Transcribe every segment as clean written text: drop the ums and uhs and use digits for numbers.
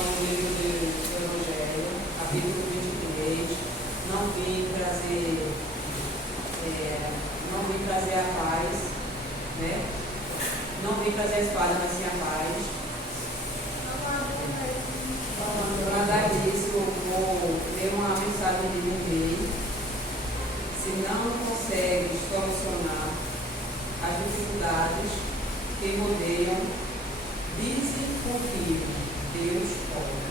proclamação do livro do Evangelho, capítulo 23, não vim trazer a paz, né? Não vim trazer a espada, mas sim a paz. Para isso, eu vou ler uma mensagem de um rei. Se não consegues solucionar as dificuldades que rodeiam, dize contigo, Deus pode.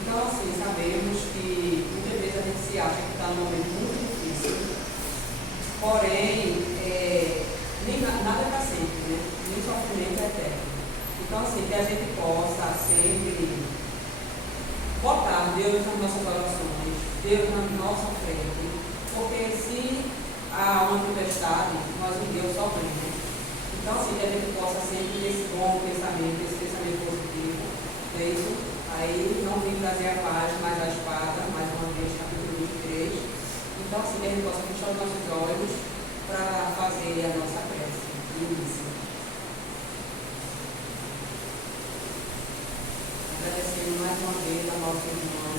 Então, assim, sabemos que muitas vezes a gente se acha que está num momento muito difícil, porém, nada é para sempre, né? Nem sofrimento é eterno. Então, assim, que a gente possa sempre botar Deus nas nossas orações, Deus na nossa frente, porque se há uma tempestade, nós em Deus sofremos. Então, assim, que a gente possa sempre ter esse bom pensamento, esse pensamento positivo, é isso. Aí não vim trazer a paz, mas a espada, mais uma vez, capítulo 23. Então, assim, que a gente possa fechar os nossos olhos para fazer a nossa prece de início. Agradecendo mais uma vez ao nosso irmão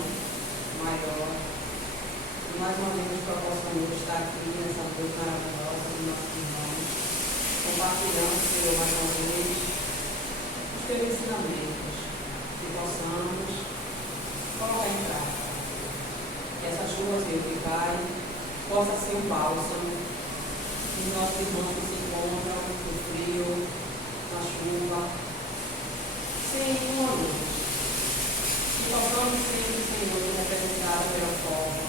maior, que mais uma vez nos proporcionou estar aqui nessa noite maravilhosa do nosso irmão, compartilhando, Senhor, mais uma vez, os teus ensinamentos, que possamos colocar em prática. Que essa chuva, Senhor, que vai, possa ser um bálsamo nos nossos irmãos que se encontram no frio, na chuva, sem uma luz. Que possamos sempre, Senhor, nos representar pela forma,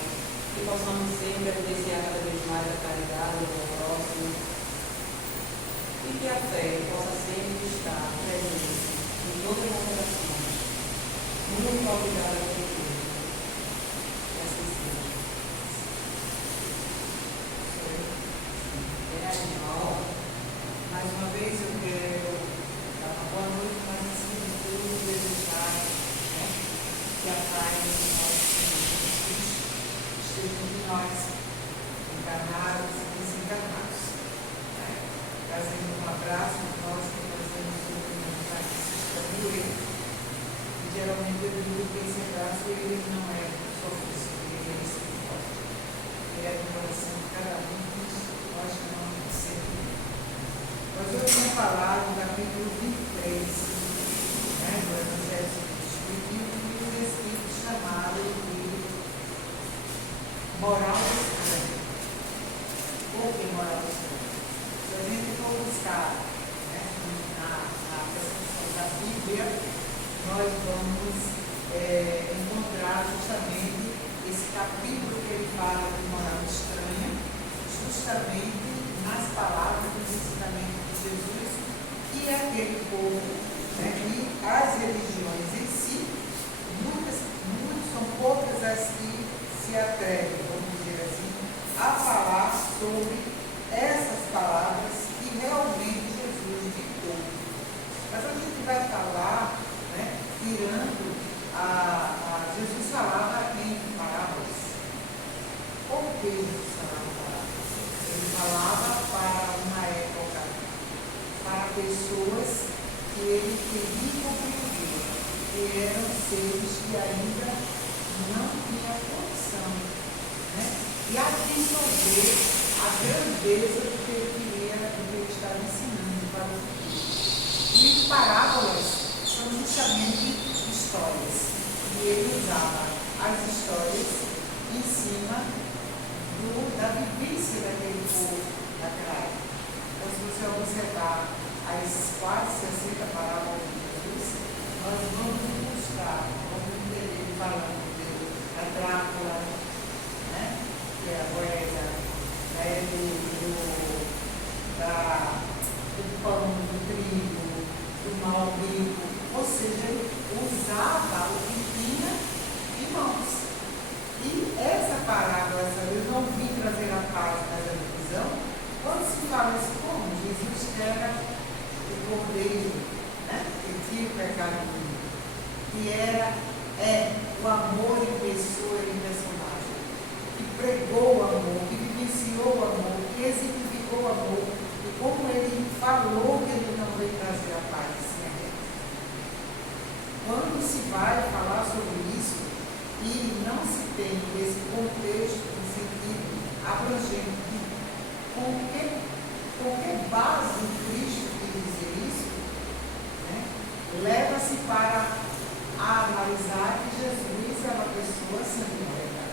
que possamos sempre evidenciar cada vez mais a caridade do próximo, e que a fé possa sempre estar presente em todas as relações. Muito obrigada por tudo. Que assim seja. Mais uma vez eu quero dar uma boa noite, mas acima de tudo desejar que a paz do nosso Senhor Jesus Cristo esteja entre nós, encarnados e desencarnados. Trazendo um abraço a nós que trazemos o narcisista do erro. E geralmente eu digo que esse abraço ele não é só físico, ele é espiritual. Ele é do coração de cada um de nós que não servimos. Mas eu tinha falado no capítulo 23, do Evangelho segundo o Espiritismo, e um escrito chamado de Moral Estranha. Por que moral estranha? Se a gente for buscar na prescrição da Bíblia, nós vamos encontrar justamente esse capítulo que ele fala de moral estranha, justamente nas palavras dos ensinamentos de Jesus, que é aquele povo, que as religiões em si, são poucas as que se atrevem, vamos dizer assim, a falar sobre essas palavras que realmente Jesus ditou. Mas a gente vai falar, tirando Jesus falava em parábolas. Por que Jesus falava em parábolas? Ele falava para uma época, para pessoas que ele queria compreender, que eram seres que ainda não tinham condição de absorver a grandeza do que ele queria, do que ele estava ensinando para o futuro. E parábolas são justamente histórias. E ele usava as histórias em cima da vivência daquele povo daquela época. Então, se você observar as quase 60 parábolas de Jesus, nós vamos buscar, vamos entender ele falando da Drácula, que é a moeda, do pão, do trigo, do mau amigo. Ou seja, ele usava o que tinha em mãos. E essa parábola, eu não vim trazer a paz, mas a divisão, quando se fala assim, como Jesus era o cordeiro, que tinha o pecado do mundo, que o amor em pessoa e em personagem, que pregou o amor, que vivenciou o amor, que exemplificou o amor, e como ele falou que ele não veio trazer a paz, sim, a guerra. Quando se vai falar tem esse contexto, no sentido abrangente de com que base Cristo quer dizer isso, né? Leva-se para analisar que Jesus é uma pessoa sanguínea,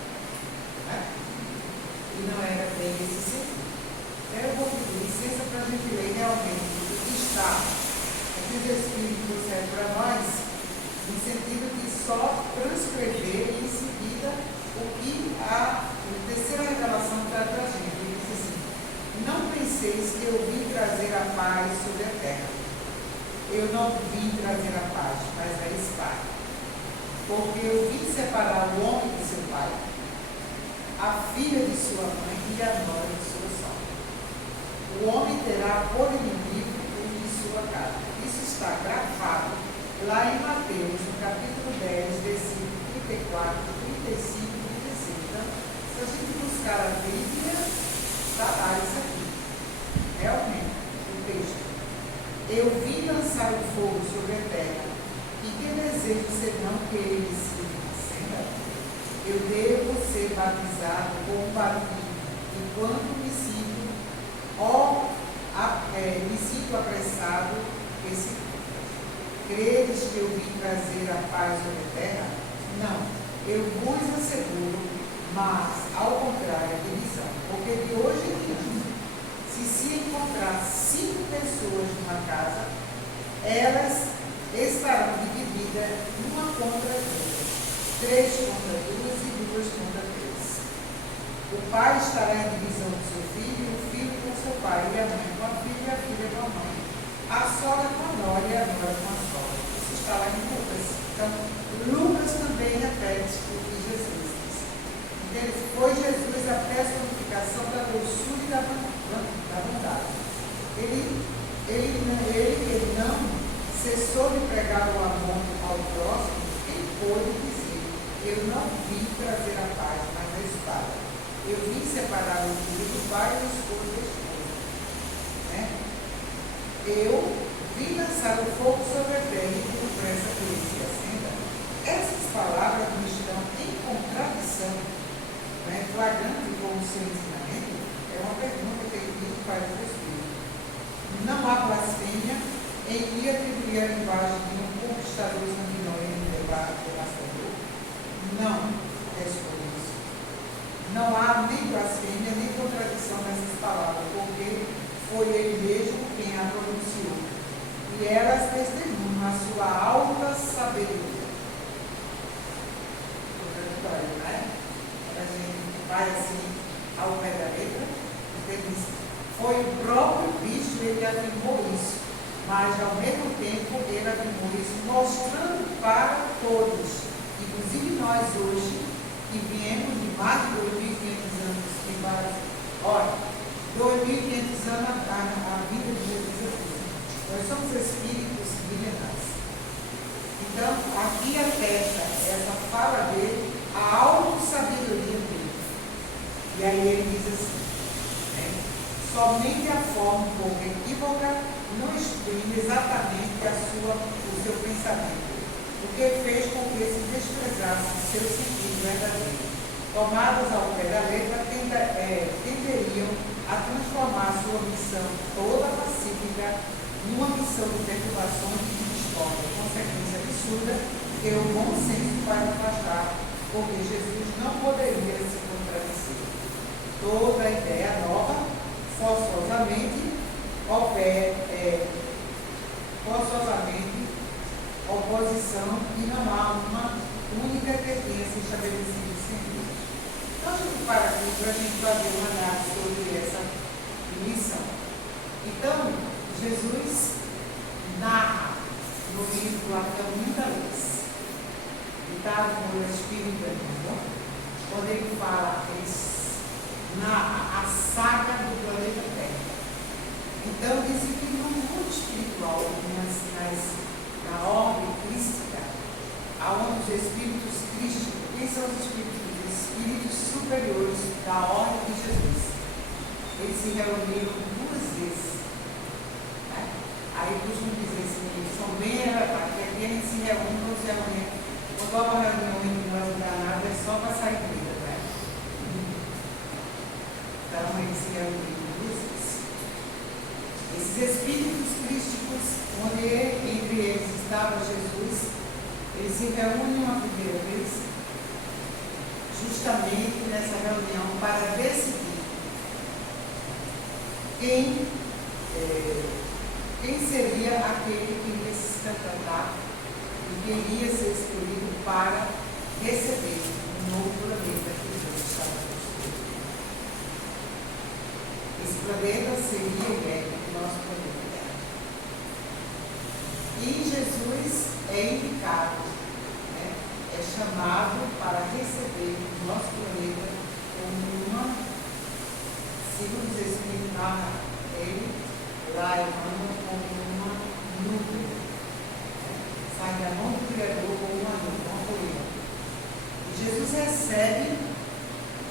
né? E não era bem esse sentido. Eu vou pedir licença para a gente ler realmente o que está, o que os Espíritos servem para nós, no sentido de só transcrever e em seguida o que a terceira revelação traz para a gente. Ele diz assim: não penseis que eu vim trazer a paz sobre a terra. Eu não vim trazer a paz, mas a espada. Porque eu vim separar o homem de seu pai, a filha de sua mãe e a nora de sua sogra. O homem terá por inimigo o de sua casa. Isso está gravado lá em Mateus, no capítulo 10, versículo 34, 35 e 36. Então, se a gente buscar a Bíblia, está lá isso aqui. Realmente, o texto. Eu vim lançar o fogo sobre a terra, e que desejo senão que ele se acenda? Eu devo ser batizado com um batismo, enquanto me sinto apressado, credes que eu vim trazer a paz sobre a terra? Não, eu vos asseguro, mas, ao contrário, a divisão. Porque de hoje em diante, se encontrar 5 pessoas numa casa, elas estarão divididas uma contra duas, 3 contra 2 e 2 contra 3. O pai estará em divisão com seu filho, o filho com seu pai, e a mãe com a filha, e a filha com a mãe, a sogra com a nora e a nora com a sogra. Isso está lá em Lucas. Então, Lucas também repete o que Jesus disse. Entende? Foi Jesus a personificação da doçura e da bondade. Ele não cessou de pregar o amor ao próximo. Quem pôde dizer: eu não vim trazer a paz, mas a espada. Eu vim separar o filho do pai e o esposo da esposa. Né? Eu vim lançar o fogo sobre a terra e por pressa que ele se acenda. Essas palavras não estão em contradição, né, flagrante com o seu ensinamento? É uma pergunta que ele faz ao Espírito. Não há blasfêmia em me atribuir a linguagem de um conquistador sanguinolento devastador? Não, responde isso. Não há nem blasfêmia, nem contradição nessas palavras, porque foi ele mesmo quem a pronunciou. E elas testemunham a sua alta sabedoria. Contraditório, né? A gente vai assim ao pé da letra. Ele diz: foi o próprio Cristo, ele afirmou isso. Mas ao mesmo tempo ele afirmou isso, mostrando para todos, inclusive nós hoje, que viemos de mais de 2.500 anos em várias. Olha, 2.500 anos a vida de Jesus aqui. Nós somos espíritos milenares. Então, aqui atesta essa fala dele, a auto-sabedoria dele. E aí ele diz assim: somente a forma um pouco equívoca não exprime exatamente o seu pensamento, o que fez com que se desprezasse o seu sentido verdadeiro. Tomadas ao pé da letra, tenderiam a transformar sua missão toda pacífica numa missão de perturbações e de discórdia, consequência absurda que o bom senso faz afastar, porque Jesus não poderia se contradizer. Toda ideia nova, forçosamente oposição, e não há uma única que tenha se estabelecido sem Deus. Então, a gente para aqui para a gente fazer uma análise sobre essa missão. Então, Jesus narra no livro A Caminho da Luz, ditado pelo Espírito Emmanuel, quando ele fala, ele narra a saga do planeta Terra. Então, disse que no mundo espiritual, na ordem crística, aonde os espíritos crísticos, quem são os espíritos? Os espíritos superiores da ordem de Jesus. Eles se reuniram 2 vezes. Né? Aí costumam dizer assim, são bem, aqui a gente se reúne, não se reúne. Quando há uma reunião entre nós encarnados, é só para sair briga. reuniram Jesus. Esses espíritos crísticos, onde entre eles estava Jesus, eles se reúnem uma primeira vez, justamente nessa reunião, para decidir quem seria aquele que iria se candidatar e que iria ser escolhido para receber um novo planeta que Deus estava construindo. Esse planeta seria o nosso planeta Terra. E Jesus é indicado, é chamado para receber o nosso planeta como uma, segundo os Espíritos, ele lá Emmanuel como uma nuvem, sai da mão do Criador como uma nuvem, uma poeira. E Jesus recebe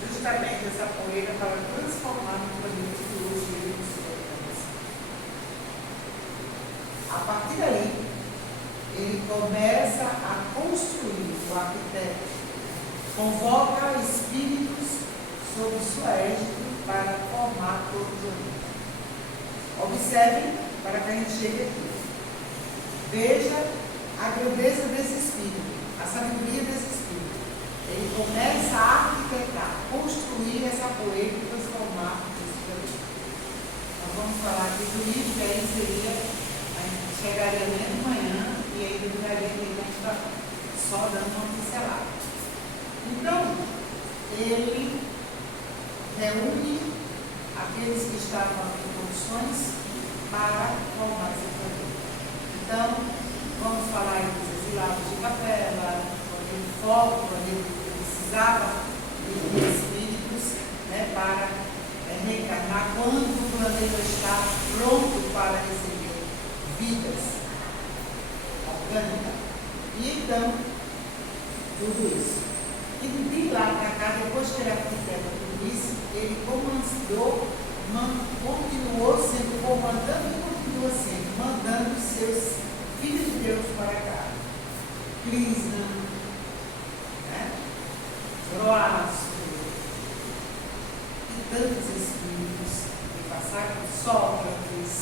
justamente essa poeira para transformar no planeta que hoje ele nos oferece. A partir daí, ele começa a construir, o arquiteto convoca espíritos sob sua égide para formar todo o planeta. Observe para que a gente chegue aqui. Veja a grandeza desse espírito, a sabedoria desse espírito. Ele começa a arquitetar, construir essa poeira e transformar esse planeta. Nós vamos falar aqui do livro, que aí seria, a gente chegaria amanhã de manhã e aí duraria tempo para só dando uma pincelada. Então, ele reúne aqueles que estavam em condições para formar esse planeta. Então, vamos falar aí dos exilados de Capela, aquele foco, quando ele precisava de espíritos para reencarnar, quando o planeta está pronto para receber vidas orgânicas. E então, tudo isso. E de lá para cá, depois que ele arquiteta tudo isso, ele continuou sendo comandando e continua sendo, mandando seus filhos de Deus para cá. Krishna, Zoroastro e tantos espíritos que passaram, Sócrates,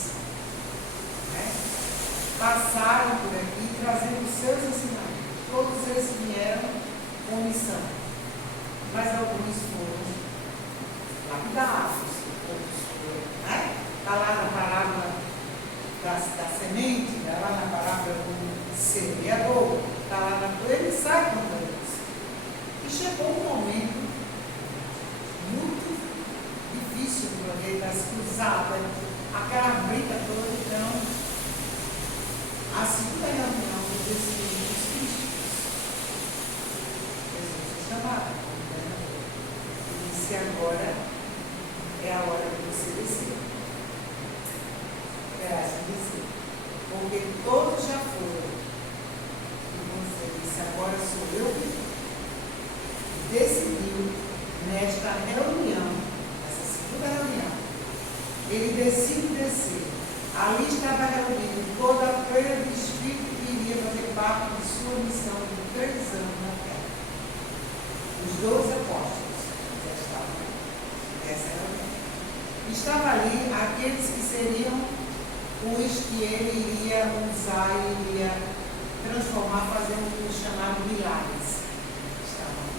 passaram por aqui trazendo os seus ensinamentos. Todos eles vieram com missão, mas alguns foram lapidados, outros foram, está lá na parábola da semente, está lá na parábola do semeador, está lá na ele sai contando isso. E chegou um momento muito difícil do planeta, as cruzadas, aquela briga toda. Então, a segunda reunião dos espíritos crísticos, Jesus foi chamado, e disse: agora é a hora de você descer. Porque todos já foram. E você disse: agora sou eu que decidiu nesta reunião, essa segunda reunião, ele decide descer. Ali estava reunido toda a pleia de espírito que iria fazer parte de sua missão de 3 anos na Terra. Os 12 apóstolos já estavam nessa reunião. Estava ali aqueles que seriam os que ele iria usar e iria transformar, fazer um chamado milagres. Estavam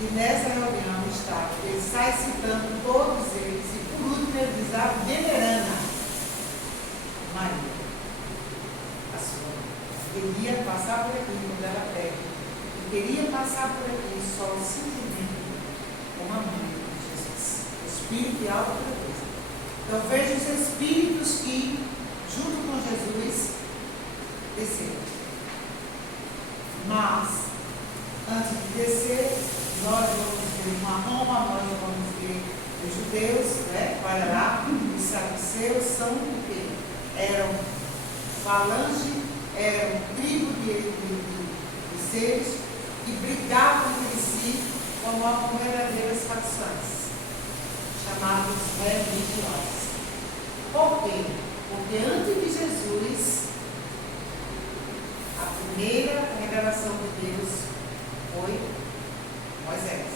e nessa reunião estava, ele sai citando todos eles, e por último ele diz a veneranda Maria, a sua. Queria passar por aqui quando ela pega, e queria passar por aqui só simplesmente como a mãe de Jesus, espírito e alta grandeza. Então veja os espíritos que, junto com Jesus, desceram. Mas, antes de descer, nós vamos ver uma Roma, nós vamos ver os judeus, olha lá, os saduceus são o quê? Eram falange, eram tribo de seres que brigavam entre si como verdadeiras facções, chamados religiosos. Por quê? Porque antes de Jesus, a primeira revelação de Deus foi Moisés,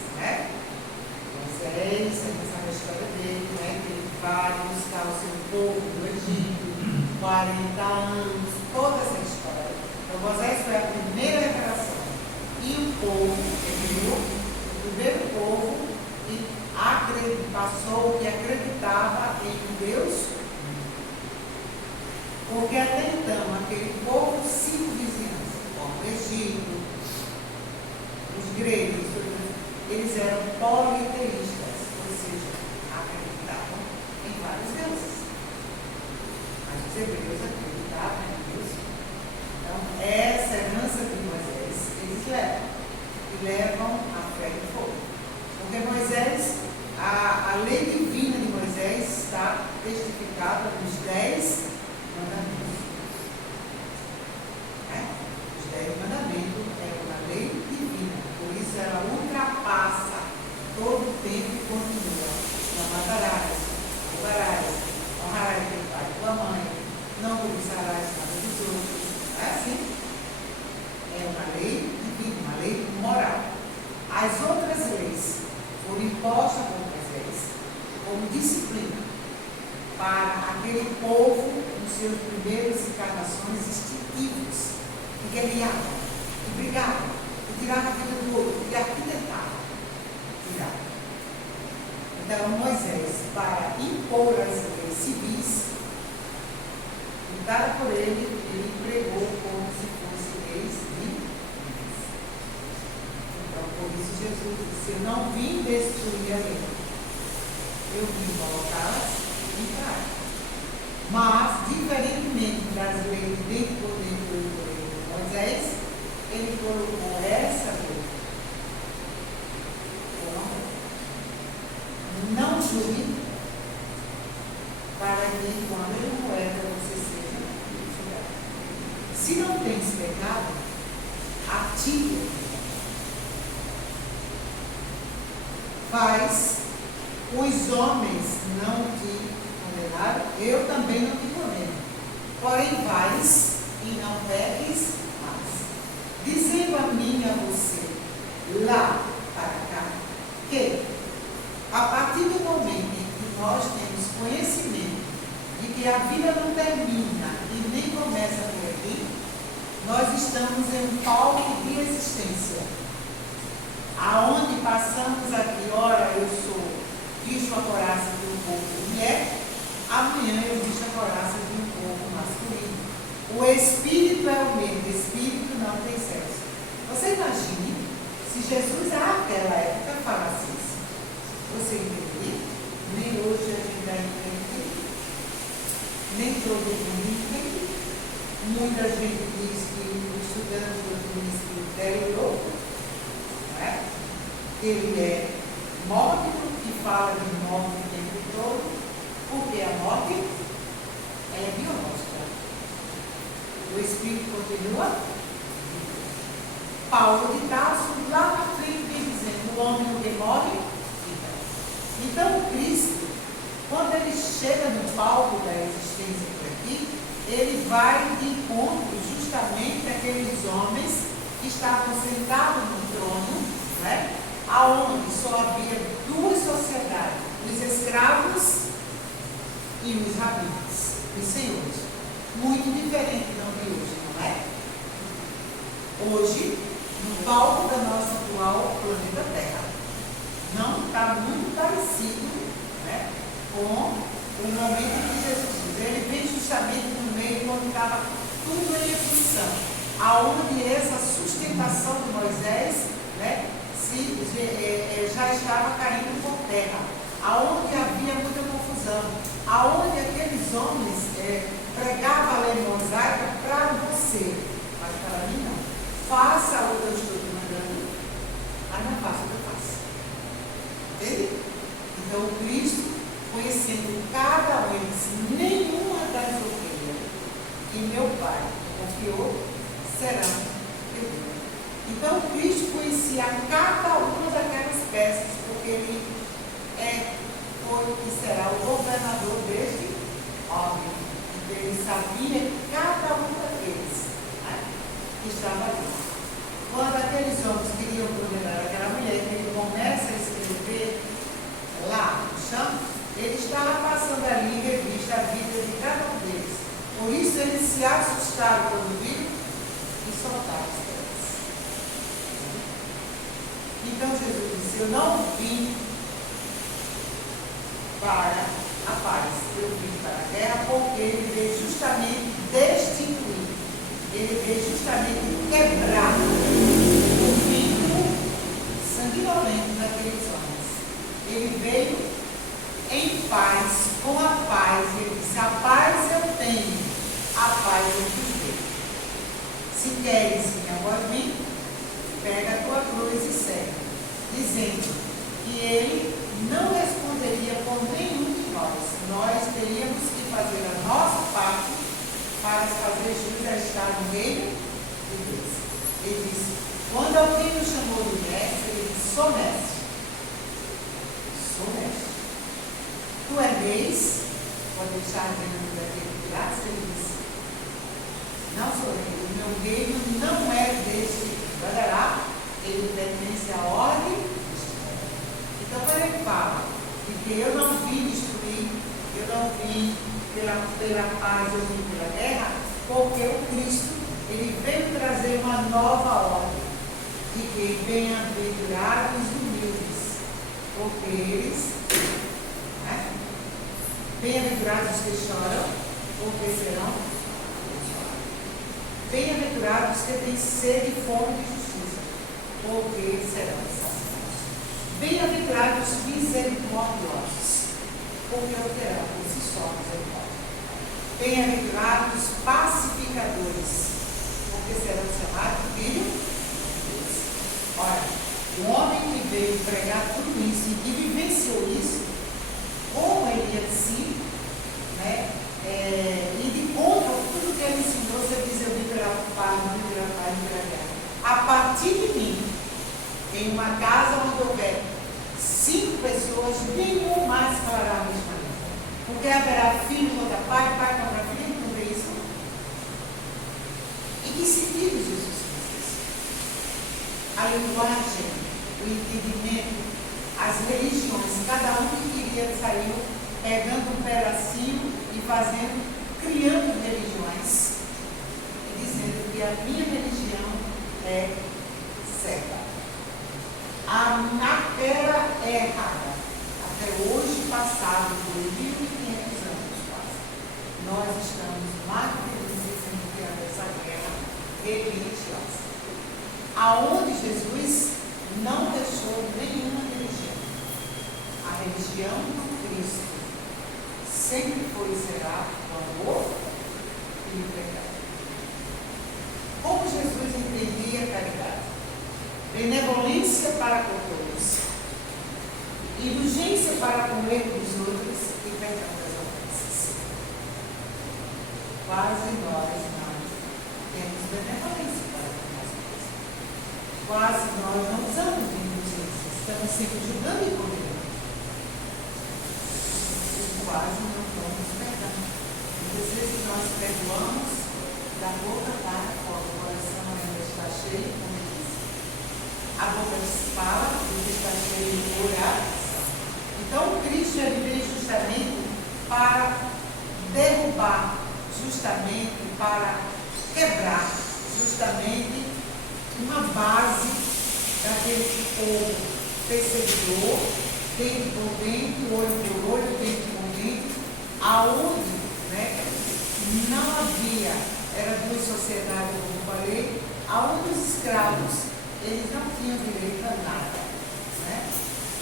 40 anos, toda essa história. Então, Moisés foi a primeira revelação. E o povo, o primeiro povo, passou que acreditava em um Deus. Porque até então, aquele povo circunvizinhança, como o Egito, os gregos, eles eram politeístas, ou seja, acreditavam em vários deuses. Mas os hebreus acreditavam em Deus. Então, essa herança de Moisés, eles levam a fé de fogo. Porque Moisés, a lei divina de Moisés está testificada nos 10 mandamentos. Os 10 mandamentos é uma lei divina, por isso ela ultrapassa todo o tempo e continua. Não matarás, não roubarás, honrarás teu pai e tua mãe, não cobiçarás nada dos outros. É assim. É uma lei divina, uma lei moral. As outras leis foram impostas por Moisés como disciplina para aquele povo nos seus primeiros encarnações instintivos, que guerreavam, que brigavam, que tiravam a vida do outro, que arquitetavam. Então, Moisés, para impor as leis civis, dada por ele empregou como se fossem leis divinas. Então, por isso Jesus disse: eu não vim destruir a lei, eu vim colocá-las em prática. Mas, diferentemente das leis de Moisés, ele colocou essa lei. Não julgue, para que quando ele morrer você seja julgado. Se não tens pecado, atire. Faz os homens não te condenaram, eu também não te condeno. Porém, vais e não peques mais. Dizendo a mim e a você, lá para cá, que a partir do momento em que nós temos conhecimento de que a vida não termina e nem começa por aqui, nós estamos em um palco de existência, aonde passamos aqui, ora eu visto a coraça de um corpo mulher, amanhã eu visto a coraça de um corpo masculino. O espírito é o mesmo, espírito não tem sexo. Você imagine se Jesus naquela época falasse isso. Você entenderia? Nem hoje a gente vai entender. Nem todo mundo entende. Muita gente diz que o estudante do Espírito é louco, não é? Ele é mórbido, que fala de morte o tempo todo, porque a morte é biológica. O Espírito continua. Paulo de Tarso, lá na frente, vem dizendo: o homem não que morre. Então, Cristo, quando ele chega no palco da existência por aqui, ele vai de encontro justamente àqueles homens que estavam sentados no trono, né? Aonde só havia duas sociedades, os escravos e os rabinos, os senhores. Muito diferente não de hoje, não é? Hoje, no palco da nossa atual planeta Terra, não está muito parecido, né, com o momento que Jesus diz. Ele vem justamente no meio quando estava tudo em ebulição, aonde essa sustentação de Moisés, né, já estava caindo por terra, aonde havia muita confusão, aonde aqueles homens pregavam a lei mosaica para você, mas para mim não. Faça o que eu estou te mandando, mas não faça o que eu faço. Entende? Então, Cristo, conhecendo cada um, disse: nenhuma das ovelhas que meu Pai confiou serão perdidas. Então, Cristo conhecia cada uma daquelas peças, porque ele foi e será o governador deste homem. Então, ele sabia cada um daqueles, né, que estava ali. Quando aqueles homens queriam condenar aquela mulher, que ele começa a escrever lá no chão, ele estava passando ali em revista a vida de cada um deles. Por se assustaram quando viram e soltaram os pés. Então Jesus disse: eu não vim para a paz, eu vim para a guerra, porque ele veio justamente destituir, ele veio justamente quebrar o vínculo sanguinolento daqueles homens. Ele veio em paz, com a paz. Ele disse: a paz eu tenho, a paz eu vos dei. Se queres vir após mim, pega a tua cruz e segue. Dizendo que ele não responderia por nenhum de nós teríamos que fazer a nossa parte para fazer jus a estar no reino de Deus. Ele disse: quando alguém nos chamou de mestre, ele disse: sou mestre. Sou mestre. Tu és reis, quando ele estava vendo daquele Pilatos, ele disse: não sou rei, o meu reino não é deste. Olha lá, ele pertence à ordem. Então, quando ele fala de que eu não vim destruir, eu não vim pela paz, eu vim pela guerra, porque o Cristo, ele veio trazer uma nova ordem, de que bem-aventurados os humildes, porque eles, né? Bem-aventurados os que choram, porque serão consolados. Bem-aventurados os que têm sede e fome de justiça, porque serão saciados. Bem-aventurados os misericordiosos, porque obterão por si só misericórdia. Bem-aventurados os pacificadores, porque serão chamados filhos de Deus. Olha, o homem que veio pregar tudo isso e que vivenciou isso, como ele ia de si, né? E de contra tudo que ele ensinou, você diz: eu vim pela paz, não vim pela paz, vim pela guerra. A partir de mim, em uma casa onde houver 5 pessoas, nenhum mais falará a mesma língua. Porque haverá filho contra pai, pai contra filho, não é isso? E que sentido Jesus fez isso? A linguagem, o entendimento, as religiões, cada um que queria saiu pegando um pedacinho e criando religiões e dizendo que a minha religião é certa. Aquela é errada. Até hoje, passados 2.500 anos quase, nós estamos mais felizes em ter essa guerra religiosa, aonde Jesus não deixou nenhuma religião. A religião do Cristo sempre foi e será o amor e o pecado. Como Jesus entendia a caridade? Benevolência para com todos, indulgência para com o erro dos outros e perdão das ofensas. Quase nós não temos benevolência para com nós mesmos. Quase nós não usamos de indulgência, estamos sempre julgando e condenando. Quase não damos perdão. Muitas vezes nós perdoamos da boca para fora, o coração ainda está cheio, como diz. A boca fala e está cheio de oração. Então, o Cristo veio justamente para derrubar, justamente para quebrar, justamente uma base daquele povo perseguidor, dente por dente, olho por olho, dente por dente, aonde, né, não havia, era duas sociedades, como falei, aonde os escravos, eles não tinham direito a nada, né?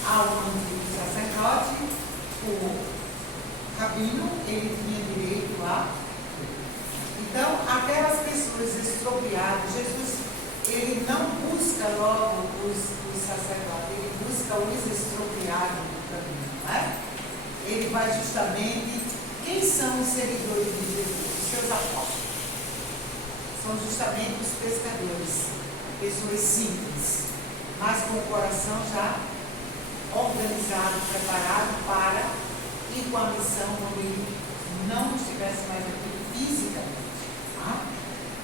Aonde o sacerdote, o rabino, ele tinha direito a. Então, aquelas pessoas expropriadas, Jesus, ele não busca logo os sacerdotes, ele busca os expropriados do caminho, não é? Ele vai justamente, quem são os seguidores de Jesus? Os seus apóstolos. São justamente os pescadores, pessoas simples, mas com o coração já organizado, preparado para ir com a missão quando ele não estivesse mais aqui fisicamente. Tá?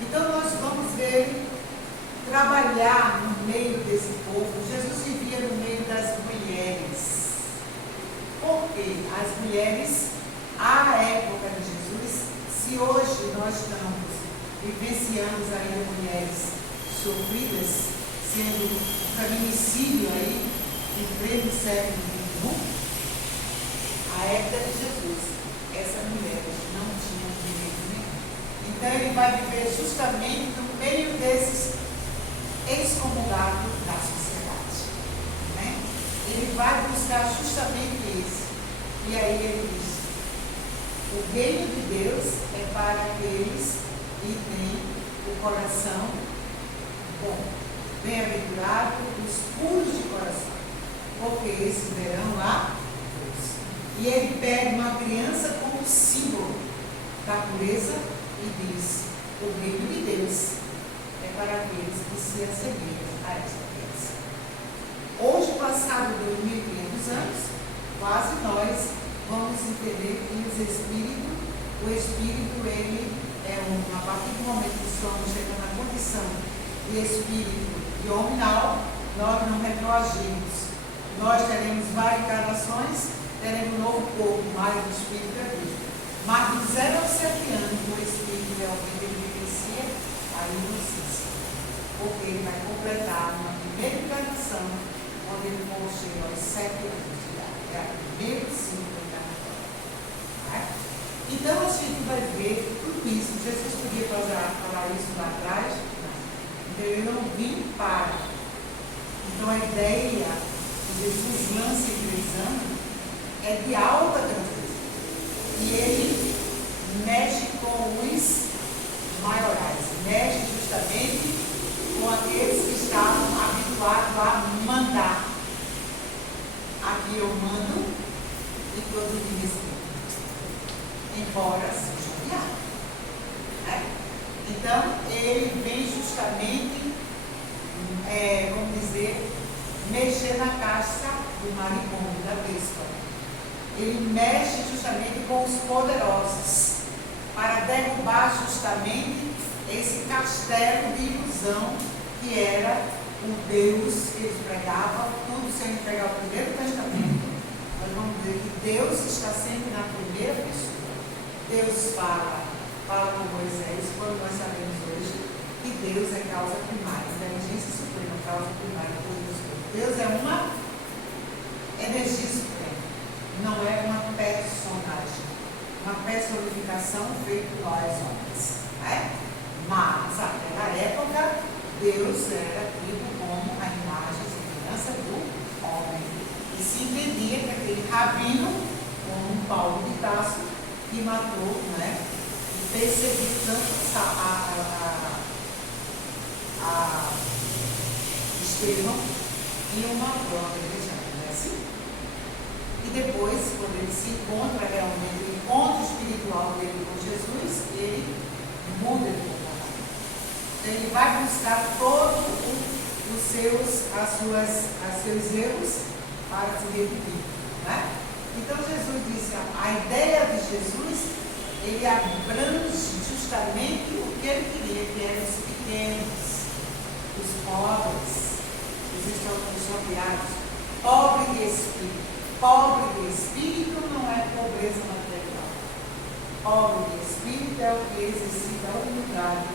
Então nós vamos ver trabalhar no meio desse povo. Jesus vivia no meio das mulheres. Porque as mulheres, à época de Jesus, se hoje nós estamos vivenciamos ainda mulheres sofridas, sendo um feminicídio aí, em pleno século XXI, a época de Jesus, essas mulheres não tinham direito nenhum. Então ele vai viver justamente no meio desses excomungados da sociedade. Né? Ele vai buscar justamente isso. E aí ele diz, o reino de Deus é para aqueles que têm o coração bom. Bem-aventurado os puros de coração, porque esses verão a Deus. E ele pega uma criança como símbolo da pureza e diz, o reino de Deus é para aqueles que se assemelham a essa criança. Hoje, passado 2.500 anos, quase nós vamos entender que o Espírito, ele é a partir do momento que somos chegando na condição de Espírito e hominal, nós não retroagimos. Nós teremos várias encarnações, teremos um novo corpo, mais do Espírito é Cristo. Mas de 0 a 7 anos, o Espírito realmente ele vivencia a inocência. Porque ele vai completar uma primeira encarnação, onde ele chega aos 7 anos de idade. É a primeira ciclo encarnatória. Então a gente vai ver tudo isso. Jesus podia falar isso lá atrás? Não. Então eu não vim para. Então a ideia que Jesus lança em 3 anos é de alta grandeza. E ele mexe com os maiorais, mexe justamente com aqueles que estavam habituados a mandar. Aqui eu mando e todo mundo respeita. Embora seja viado. Né? Então, ele vem justamente, vamos dizer, mexer na casca do maribondo, da vespa. Ele mexe justamente com os poderosos, para derrubar justamente esse castelo de ilusão que era o Deus que eles pregavam, tudo sem pegar o Primeiro Testamento. Nós vamos ver que Deus está sempre na primeira pessoa. Deus fala com Moisés, quando nós sabemos hoje que Deus é causa primária, inteligência suprema, causa primária de todas as coisas. Deus é uma energia suprema, não é uma personagem, uma personificação feita por nós homens. Né? Mas, naquela época, Deus era tido como a imagem e semelhança do homem. E se entendia que aquele rabino, como Paulo de Tarso, que matou, né? E perseguiu tanto a Estevão e uma prova igreja, não é assim? E depois, quando ele se encontra realmente, o encontro espiritual dele com Jesus, ele muda de comportamento. Então, ele vai buscar todos os seus erros para se redimir, né? Então Jesus disse, a ideia de Jesus, ele abrange justamente o que ele queria, que eram os pequenos, os pobres, os extraordinários, pobre de espírito. Pobre de espírito não é pobreza material. Pobre de espírito é o que exercita a humildade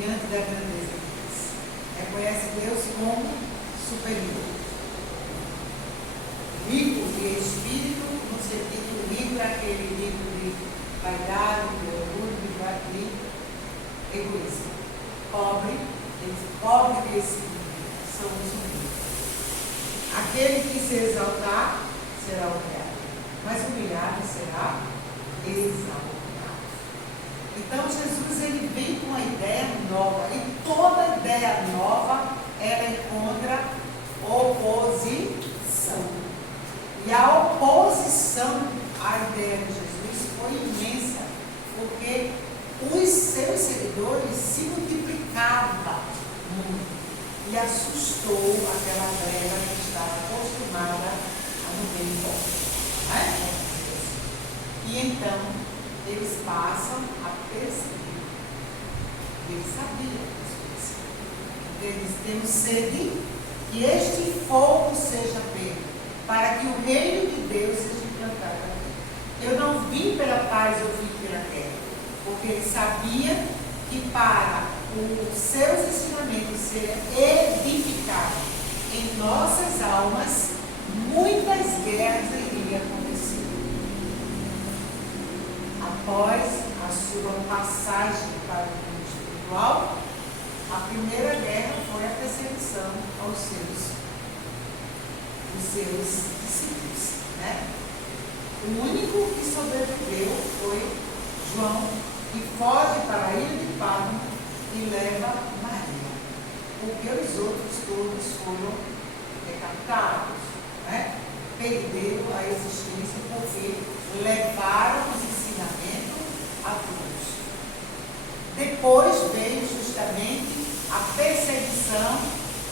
diante da grandeza de Deus. Reconhece Deus como superior. Rico de espírito, no sentido rico é aquele rico de vaidade, de orgulho, de egoísmo. Pobre de espírito, são os humildes. Aquele que se exaltar será humilhado, mas humilhado será exaltado. Então Jesus ele vem com uma ideia nova, e toda ideia nova ela encontra oposição. E a oposição à ideia de Jesus foi imensa, porque os seus seguidores se multiplicavam muito e assustou aquela gleba que estava acostumada a não ver embora. Né? E então eles passam a perseguir. Eles sabiam disso. Eles têm sede que este fogo seja pego, para que o reino de Deus seja implantado aqui. Eu não vim pela paz, eu vim pela guerra. Porque ele sabia que para os seus ensinamentos serem edificados em nossas almas, muitas guerras iriam acontecer. Após a sua passagem para o mundo espiritual, a primeira guerra foi a perseguição aos seus discípulos, né? O único que sobreviveu foi João, que foge para a ilha de Patmos e leva Maria, porque os outros todos foram decapitados, né? Perderam a existência porque levaram os ensinamentos a todos. Depois veio justamente a perseguição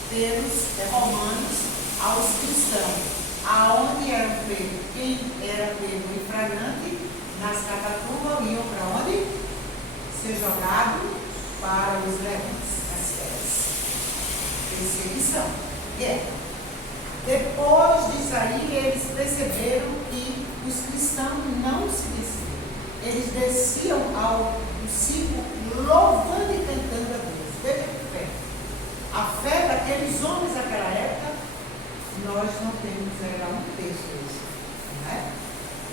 pelos romanos aos cristãos, aonde quem era pego em flagrante nas catacumbas iam para onde? Ser jogado para os leões, nas feras. Perseguição, guerra. Depois disso aí, eles perceberam que os cristãos não se desciam. Eles desciam ao círculo louvando e cantando a Deus. Veja que fé. A fé daqueles homens daquela época, nós não temos um texto disso, né?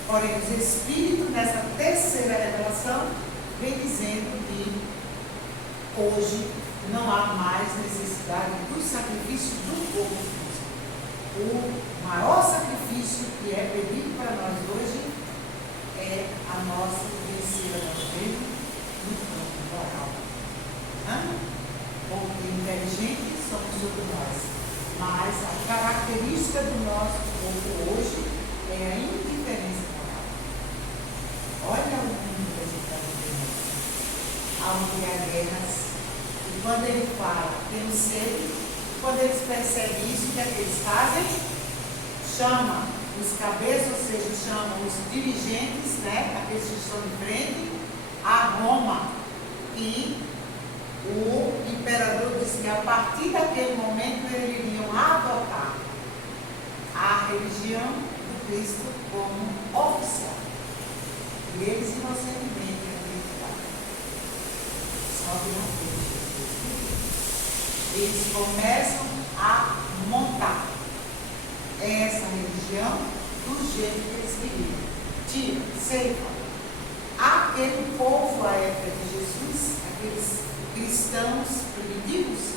Porém, os Espíritos, nessa terceira revelação, vem dizendo que hoje não há mais necessidade do sacrifício do povo físico. O maior sacrifício que é pedido para nós hoje é a nossa terceira doutrina no campo moral. Porque inteligentes somos todos nós. Mas a característica do nosso povo hoje é a indiferença moral. Olha o mundo que a gente está vivendo. Onde há guerras. E quando ele fala, temos sede, quando eles percebem isso, o que é que eles fazem? Chama os cabeças, ou seja, chamam os dirigentes, né, aqueles que estão em frente, a Roma. E o imperador disse que a partir daquele momento eles iriam adotar a religião do Cristo como oficial. E eles inocentemente acreditaram. Só que não foi Jesus. Eles começam a montar essa religião do jeito que eles queriam. Tira, ceifa. Aquele povo à época de Jesus, aqueles cristãos primitivos,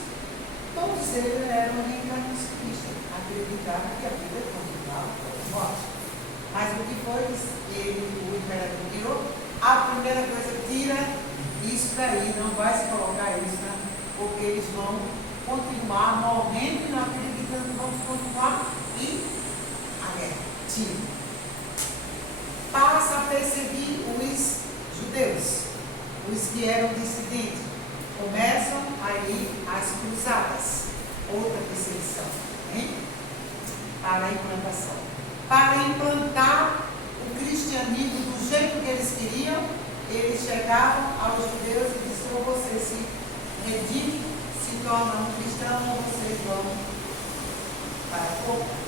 todos eles eram reencarnacionistas, acreditavam que a vida é continuava após a morte. Mas o que foi o imperador tirou? A primeira coisa, tira isso daí, não vai se colocar isso, né? Porque eles vão continuar morrendo e não acreditando, vão continuar e a guerra. Tira. Passa a perseguir os judeus, os que eram dissidentes. Começam aí as cruzadas, outra perseguição, hein? Para a implantação. Para implantar o cristianismo do jeito que eles queriam, eles chegavam aos judeus e disseram: ou você se redime, se torna um cristão, ou vocês vão para a boca.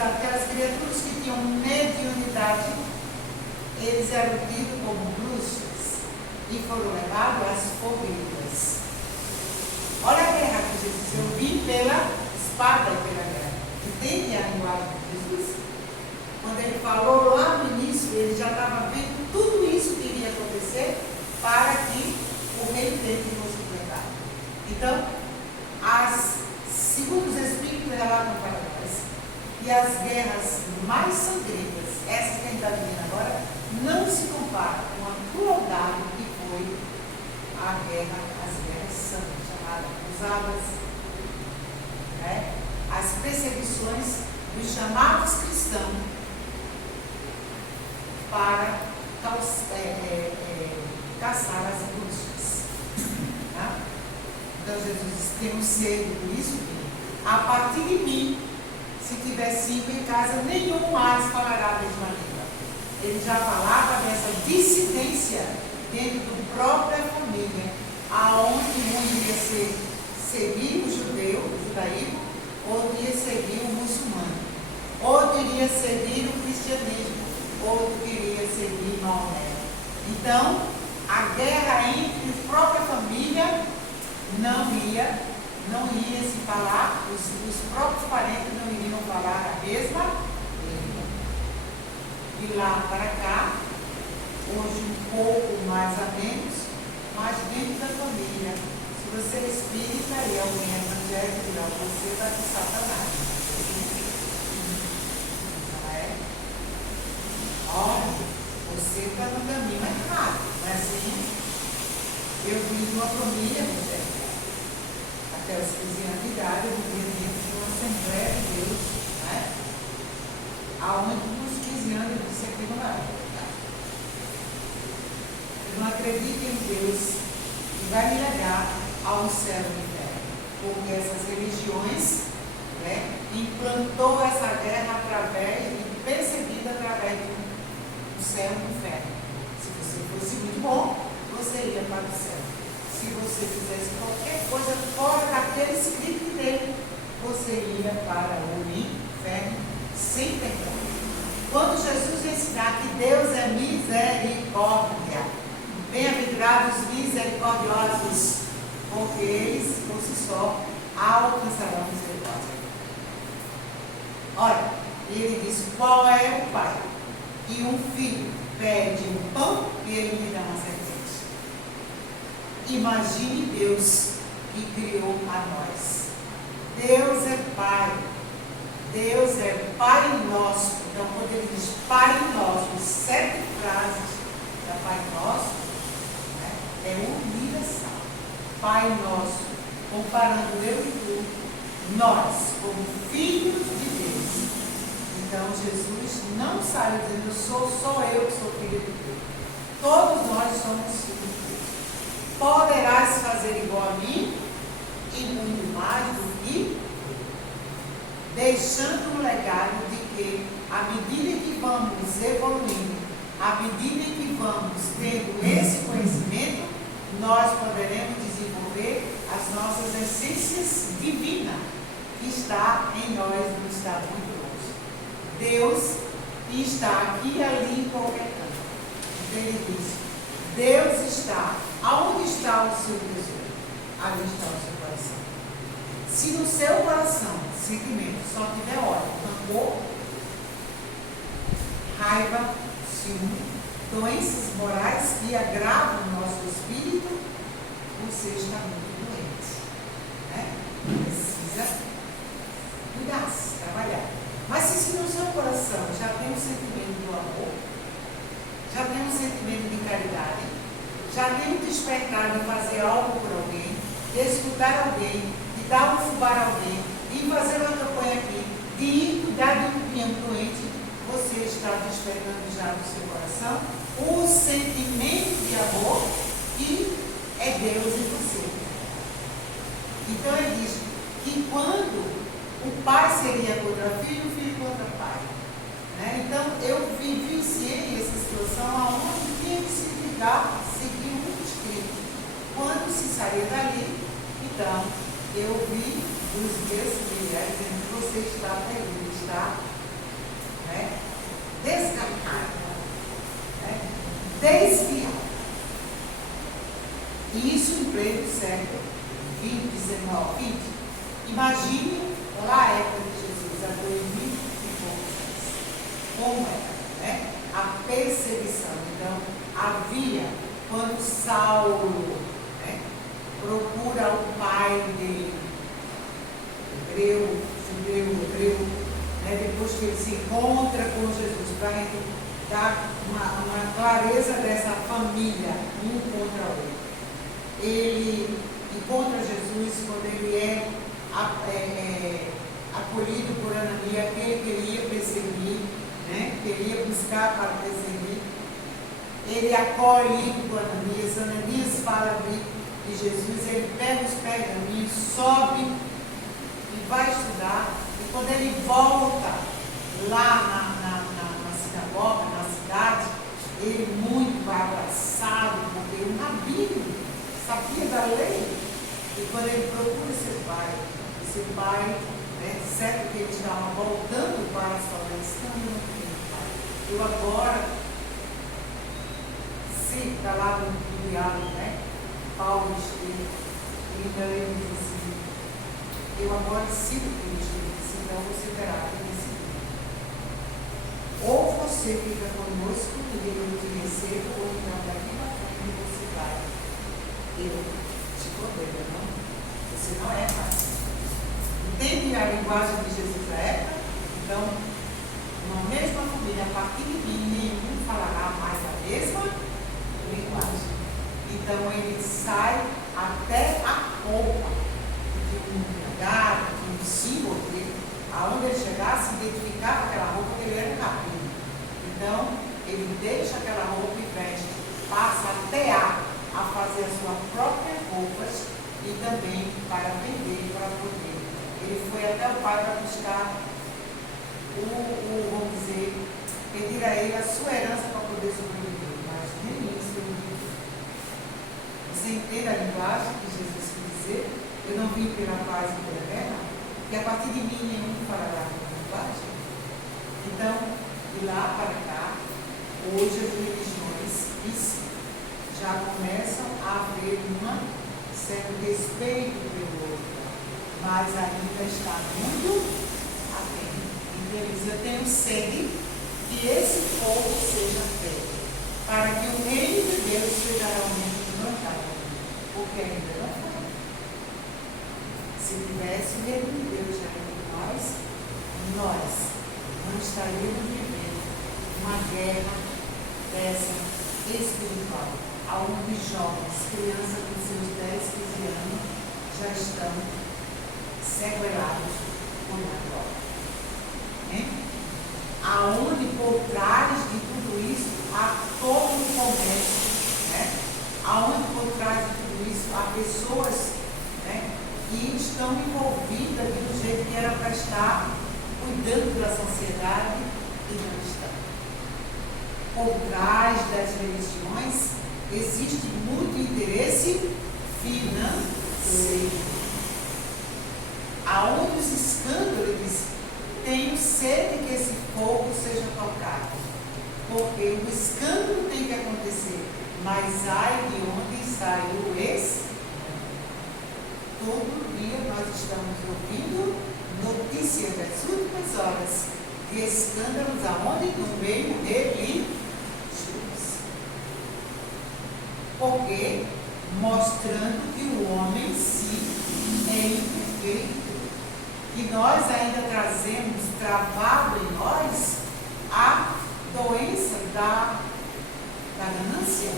Aquelas criaturas que tinham mediunidade, eles eram tidos como bruxos e foram levados às fogueiras. Olha a guerra que Jesus, eu vim pela espada e pela guerra. Entende a linguagem de Jesus? Quando ele falou lá no início, ele já estava vendo tudo isso que iria acontecer para que o reino dele fosse completado. Então, segundo os Espíritos relatam para nós, e as guerras mais sangrentas, essas que a gente está vivendo agora, não se compara com a crueldade que foi as guerras santas, chamadas cruzadas, né? As perseguições dos chamados cristãos para caçar as bruxas. Tá? Então Jesus disse: temos sede, por isso que a partir de mim, se tiver 5 em casa, nenhum mais falará a mesma língua. Ele já falava dessa dissidência dentro da própria família, aonde um iria seguir o judeu, o judaísmo, ou iria seguir o muçulmano, ou iria seguir o cristianismo, ou iria seguir Maomé. Então, a guerra entre a própria família não ia se falar, os próprios parentes não iriam falar a mesma língua. De lá para cá, hoje um pouco mais ou menos, mas dentro da família. Se você é espírita e alguém é evangélico, não, você vai com Satanás. Não é? Olha, você está no caminho errado. Não é assim? Eu vim de uma família evangélica. Até os 15 anos de idade, eu vivia dentro de uma Assembleia de Deus, né? Aonde nos 15 anos eu disse aqui não é. Eu não acredito em Deus que vai me levar ao céu e ao inferno, porque essas religiões, né, implantou essa guerra através e percebida através do céu e do inferno. Se você fosse muito bom, você ia para o céu. Se você fizesse qualquer coisa fora daquele script dele, você ia para o inferno sem perdão. Quando Jesus ensinar que Deus é misericórdia, bem-aventurados misericordiosos, porque eles, por si só, alcançarão misericórdia. Olha, ele diz: qual é o pai? E um filho pede um pão e ele lhe dá uma serpente. Imagine Deus que criou a nós. Deus é Pai. Deus é Pai Nosso. Então, quando ele diz Pai Nosso, 7 frases da Pai Nosso, né, é universal. Pai Nosso, comparando eu e tu, nós, como filhos de Deus. Então, Jesus não sai dizendo: sou eu que sou filho de Deus. Todos nós somos filhos de Deus. Poderás fazer igual a mim e muito mais do que eu, deixando um legado de que, à medida que vamos evoluindo, à medida que vamos tendo esse conhecimento, nós poderemos desenvolver as nossas essências divinas, que está em nós, não está muito longe. Deus está aqui e ali em qualquer canto. Então ele diz: Deus está. Aonde está o seu tesouro? Ali está o seu coração. Se no seu coração, sentimento, só tiver ódio, rancor, raiva, ciúme, doenças morais que agravam o nosso espírito, você está muito doente. Né? Precisa cuidar-se, trabalhar. Mas se no seu coração já tem um sentimento do amor, já tem um sentimento de caridade, já tem um despertar de fazer algo por alguém, de escutar alguém, de dar um fubá a alguém, de fazer uma campanha aqui, de ir cuidar de um cliente doente, você está despertando já no seu coração o sentimento de amor que é Deus em você. Então ele diz que quando o pai seria contra o filho contra o pai. Né? Então eu vivenciei essa situação onde tinha que se ligar, seguir um script. Quando se saía dali, então eu vi os meus familiares dizendo que você está feliz, está, né, descartado, né, desviado. E isso em pleno século 20, 19, 20. Imagine lá a época de Jesus, há 2000 e poucos anos. Como era, né? A perseguição. Então, havia, quando Saulo, né, procura o pai dele, hebreu, né, depois que ele se encontra com Jesus, para a gente dar uma clareza dessa família, um contra o outro. Ele encontra Jesus quando ele é acolhido por Ananias, aquele que ele ia perseguir, né, que ele ia buscar para perseguir. Ele acolhe com Ananias, Ananias fala de Jesus, ele pega os pergaminhos, sobe e vai estudar. E quando ele volta lá na sinagoga, na cidade, ele muito abraçado, porque um rabino sabia da lei. E quando ele procura seu pai, né, certo que ele estava voltando para a sua mãe, eu agora versículo, está lá no diálogo, né? Paulo escreve, então ele diz assim: eu agora sigo Cristo, senão você verá que ele seguir. Ou você fica conosco e eu te recebo, ou então daqui para frente você vai. Eu te condeno, não? Você não é fácil. Entende a linguagem de Jesus da época? Então, na mesma família, a partir de mim, nenhum falará mais a mesma linguagem. Então, ele sai até a roupa de um lugar, de um símbolo dele, aonde ele chegasse, identificava aquela roupa que ele era um rabino. Então, ele deixa aquela roupa e veste, passa até a fazer as suas próprias roupas e também para vender, para poder. Ele foi até o pai para buscar vamos dizer, pedir a ele a sua herança para poder sobreviver, mas nem isso ele viu. Você entende a linguagem que Jesus quis dizer? Eu não vim pela paz e pela guerra, e a partir de mim nenhum falará a linguagem. Então, de lá para cá, hoje as religiões já começam a haver certo respeito pelo outro, mas ainda está muito aquém. Então, eu tenho sede que esse povo seja feito, para que o reino de Deus seja realmente implantado, porque ainda não foi. Se tivesse o reino de Deus já entre nós não estaríamos vivendo uma guerra dessa espiritual, onde jovens, crianças com seus 10, 15 anos, já estão sequelados por uma droga. Aonde por trás de tudo isso há todo um comércio, né? Aonde por trás de tudo isso há pessoas, né, que estão envolvidas de um jeito que era para estar cuidando da sociedade e não estão. Por trás das religiões existe muito interesse financeiro. Aonde os escândalos dizem: tenho sede que esse fogo seja tocado, porque o escândalo tem que acontecer, mas ai de onde sai o escândalo. Todo dia nós estamos ouvindo notícias das últimas horas de escândalos aonde? No meio de Jesus. Porque mostrando que o homem sim é imperfeito. E nós ainda trazemos travado em nós a doença da ganância,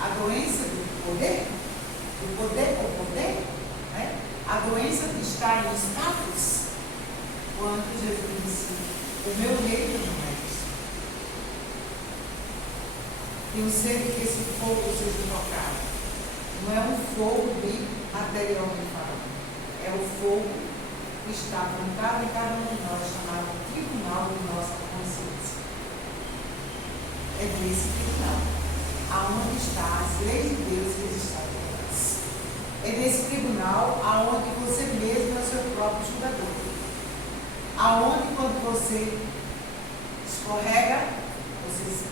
a doença do poder com poder, né? A doença de estar em status. Quando Jesus disse: o meu reino não é isso. Tenho sede que esse fogo seja tocado. Não é um fogo de materialmente falando, é o fogo que está apontado em cada um de nós, chamado tribunal de nossa consciência. É desse tribunal, aonde estão as leis de Deus registradas. É desse tribunal aonde você mesmo é o seu próprio julgador. Aonde quando você escorrega, você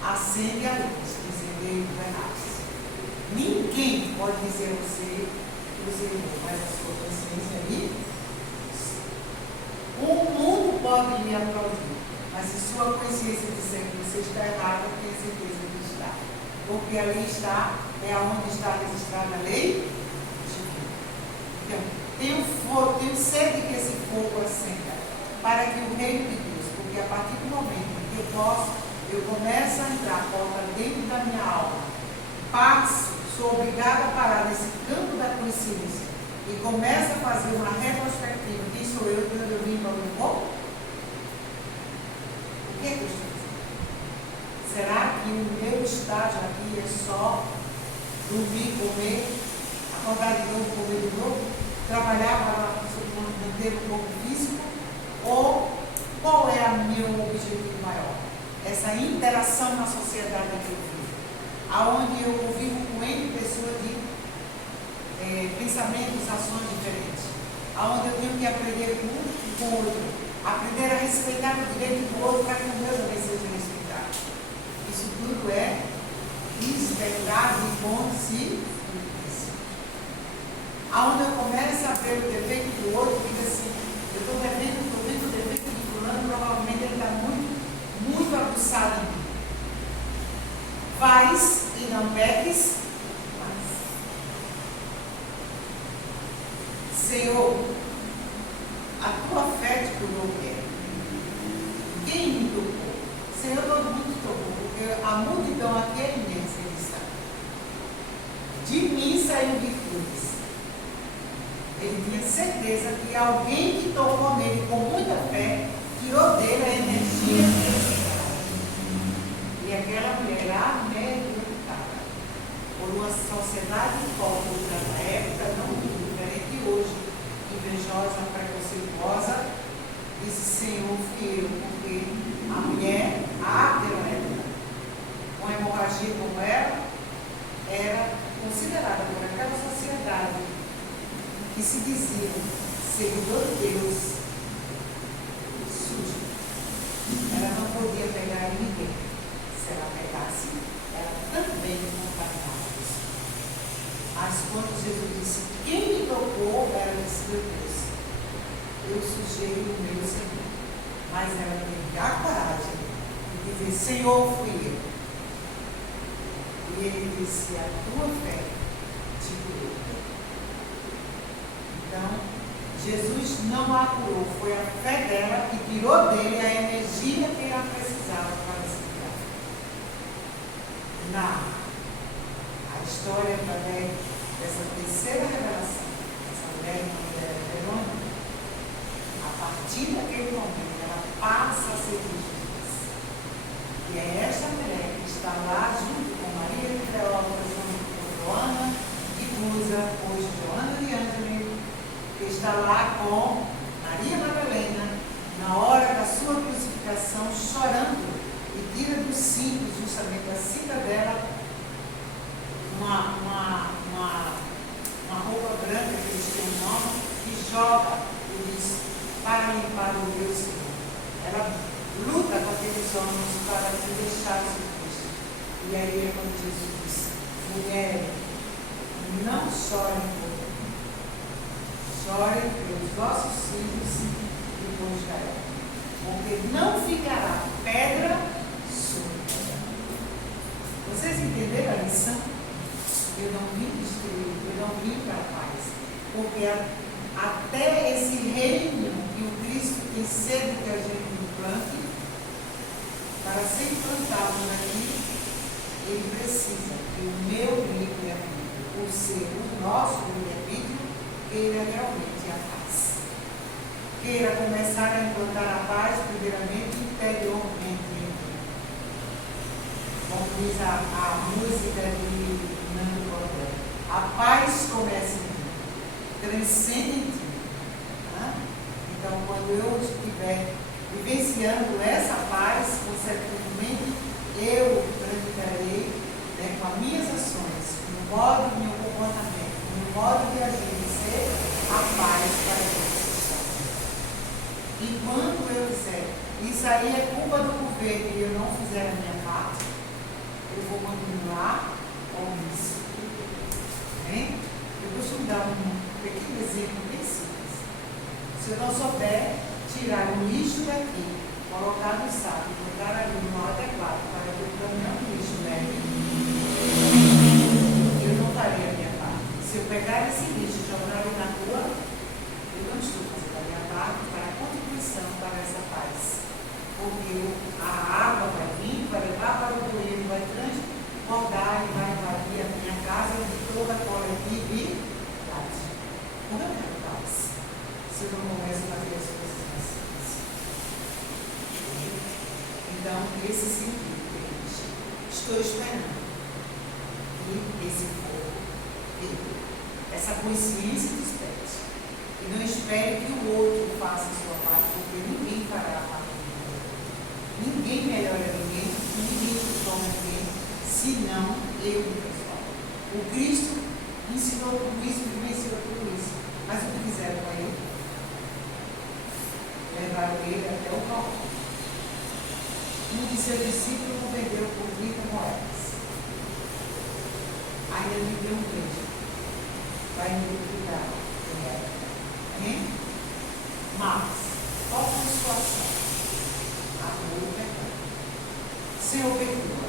acende a luz, dizendo do errado. Ninguém pode dizer a você que você errou, mas a sua consciência ali. O mundo pode lhe aplaudir, mas se sua consciência disser que você está errado, tenha certeza que está. Porque ali está, é onde está registrada a lei divina. Então, tenho sede que esse fogo acenda, para que o reino de Deus, porque a partir do momento que eu começo a entrar, porta dentro da minha alma, passo, sou obrigada a parar nesse campo da consciência e começo a fazer uma retrospectiva. Quem sou eu quando eu vim para o corpo? O que é que eu estou fazendo? Será que o meu estágio aqui é só dormir, comer, acordar de novo, comer de novo, trabalhar para manter o corpo físico? Ou qual é o meu objetivo maior? Essa interação na sociedade que eu vivo, aonde eu vivo com N pessoas de pensamentos, ações diferentes, aonde eu tenho que aprender com o outro, aprender a respeitar o direito do outro para que o meu também seja respeitado. Isso tudo bom de si. Aonde eu começo a ver o defeito do outro, digo assim, eu estou vendo o defeito de fulano, provavelmente ele está muito aguçado em mim. Faz e não peques mais. Senhor, a tua fé te curou o quê? Quem me tocou? Senhor, todo mundo te tocou, porque a multidão aquele mês, ele sabe. De mim saiu virtudes. Ele tinha certeza que alguém que tocou nele com muita fé tirou dele a energia que ele precisava. E aquela mulher amedrontada, por uma sociedade hipócrita na época, não muito diferente hoje, invejosa, preconceituosa, disse: Senhor, fui eu, porque a mulher, naquela época, uma hemorragia como ela, era considerada por aquela sociedade que se diziam seguidor de Deus, suja. Ela não podia pegar em ninguém. Se ela pegasse, ela também contaminava. Mas quando Jesus disse: quem me tocou, ela disse: meu Deus, eu sujei o meu Senhor. Mas ela teve a coragem de dizer: Senhor, fui eu. E ele disse: a tua fé te curou. Então, Jesus não a curou, foi a fé dela que tirou dele a energia que ela precisava para se curar. A história através dessa terceira revelação, essa mulher, uma mulher Verônica, a partir daquele momento, ela passa a ser Jesus. E é esta mulher que está lá junto com Maria de Cleópatra, junto com Joana de Cusa, hoje Joana de Ângeles, que está lá com Maria Madalena, na hora da sua crucificação, chorando, e tira do cinto, justamente da cinta dela, uma roupa branca, que eles têm um nome, e joga, e diz: para limpar o meu Senhor. Ela luta com aqueles homens para te deixar o Cristo. E aí é quando Jesus diz: mulher, não chorem por mim. Chorem pelos vossos filhos depois da era, porque não ficará pedra sobre pedra. Vocês entenderam a lição? Eu não vim destruir, eu não vim para a paz, porque até esse reino que o Cristo tem sede que a gente implante, para ser implantado aqui, ele precisa que o meu livre-arbítrio, por ser o nosso livre-arbítrio, queira realmente a paz. Queira começar a implantar a paz, primeiramente, interiormente. Como diz a música de Nando Cordel: a paz começa em mim, transcende em ti. Então, quando eu estiver vivenciando essa paz, consequentemente, eu praticarei, com as minhas ações, no modo do meu comportamento, no modo de agir, a paz para todos. Enquanto eu disser, isso aí é culpa do governo e eu não fizer a minha parte, eu vou continuar omisso. Eu costumo dar um pequeno exemplo bem simples. Se eu não souber tirar o lixo daqui, colocar no saco, botar ali no modo adequado para que o caminhão do lixo leve, eu não farei a minha parte. Se eu pegar esse lixo e jogar ele na rua, eu não estou fazendo a minha parte para a contribuição para essa paz. Porque a água vai vir, vai levar para o bueiro, vai transbordar e vai invadir a minha casa de toda a coletividade. Como eu quero paz? Se eu não começo a fazer as coisas assim. Então, esse sentido, gente, estou esperando que esse fogo, essa consciência desperte. E não espere que o outro faça a sua parte, porque ninguém fará a parte do outro. Ninguém melhora ninguém, ninguém transforma ninguém, senão eu me transformo. O Cristo ensinou tudo isso, vivenciou tudo isso. Mas o que fizeram com ele? Levaram ele até o Calvário. Um de seus discípulos o vendeu por 30 moedas. A vai identificar quem é. Amém? Mas, qual foi a sua ação? Amor o pecado. Senhor, perdoa,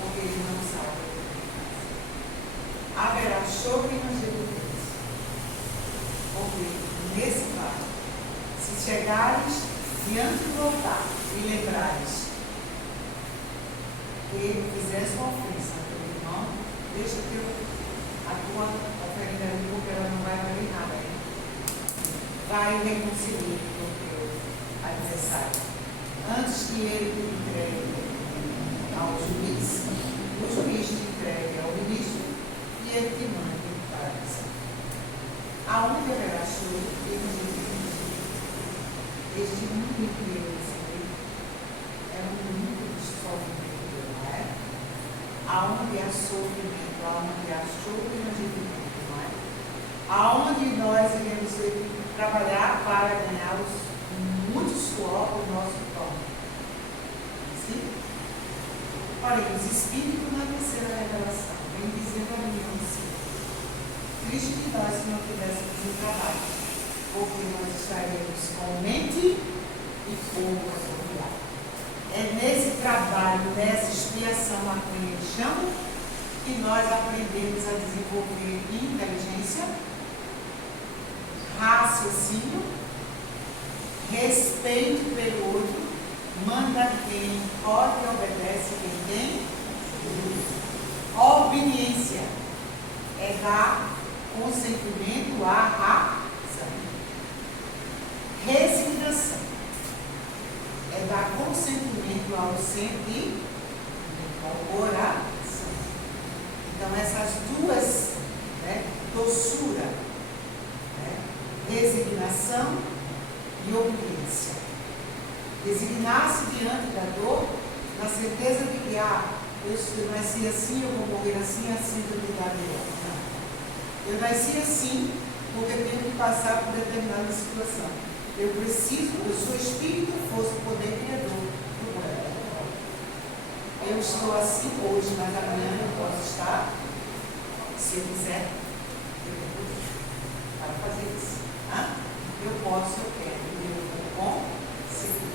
porque ele não sabe o que faz. Haverá choro e ranger de dentes. Porque nesse caso, se chegares diante do altar e lembrares que fizesse uma ofensa ao teu irmão, deixa a tua oferenda ali, porque ela não vai valer nada. Hein? Vai e reconcilie com o teu adversário. Antes que ele te entregue ao juiz, o juiz te entregue ao ministro e ele te mande para a prisão. Aonde haverá choro e ranger de dentes? Este mundo em que eu recebi é um mundo de sofrimento, não é? Aonde há sofrimento, aonde há choro e ranger de dentes, não é? Aonde nós iremos trabalhar para ganhar muito suor para o nosso pão. Sim? Porém, os Espíritos na terceira revelação vem dizendo a mim assim: triste de nós se não tivéssemos um trabalho, porque nós estaremos com mente e fogo a sofrer. É nesse trabalho, nessa expiação a quem ele chama, que nós aprendemos a desenvolver inteligência, raciocínio, respeito pelo outro, manda quem pode e obedece quem tem. Obediência é dar consentimento à razão. Resignação é dar consentimento ao sentimento, ao coração. Então, essas duas, doçura, resignação e obediência. Resignar-se diante da dor, na certeza de que, eu nasci assim, eu vou morrer assim, assim eu me dar melhor. Não. Eu nasci assim, porque eu tenho que passar por determinada situação. Eu sou espírito, força, poder criador do mundo. Eu estou assim hoje, mas amanhã eu posso estar, se eu quiser, para fazer isso. Eu posso, eu quero, eu vou conseguir.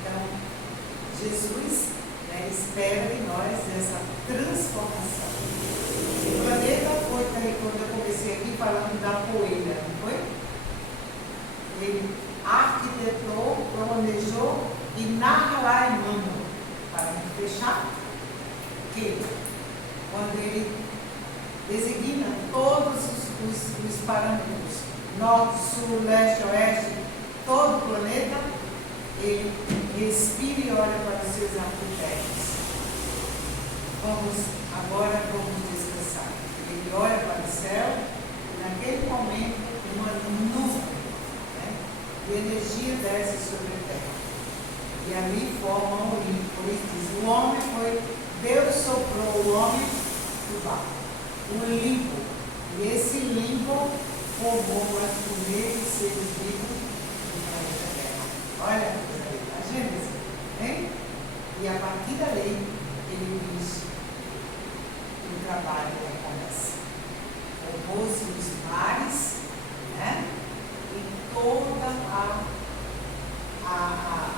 Então, Jesus espera de nós essa transformação. O planeta foi, quando eu comecei aqui falando da poeira, não foi? Ele arquitetou, planejou e narra lá em Emmanuel, para não fechar, que quando ele designa todos os parâmetros, norte, sul, leste, oeste, todo o planeta, ele respira e olha para os seus arquitetos. Agora vamos descansar. Ele olha para o céu e naquele momento uma nuvem de energia desce sobre a terra. E ali forma um limbo. Por isso diz, o homem foi, Deus soprou o homem do barro. Um limbo. E esse limbo formou as primeiros seres vivos do planeta Terra. Olha a Gênesis, hein? E a partir dali, ele diz que o trabalho recomeça. Formou-se os mares, e toda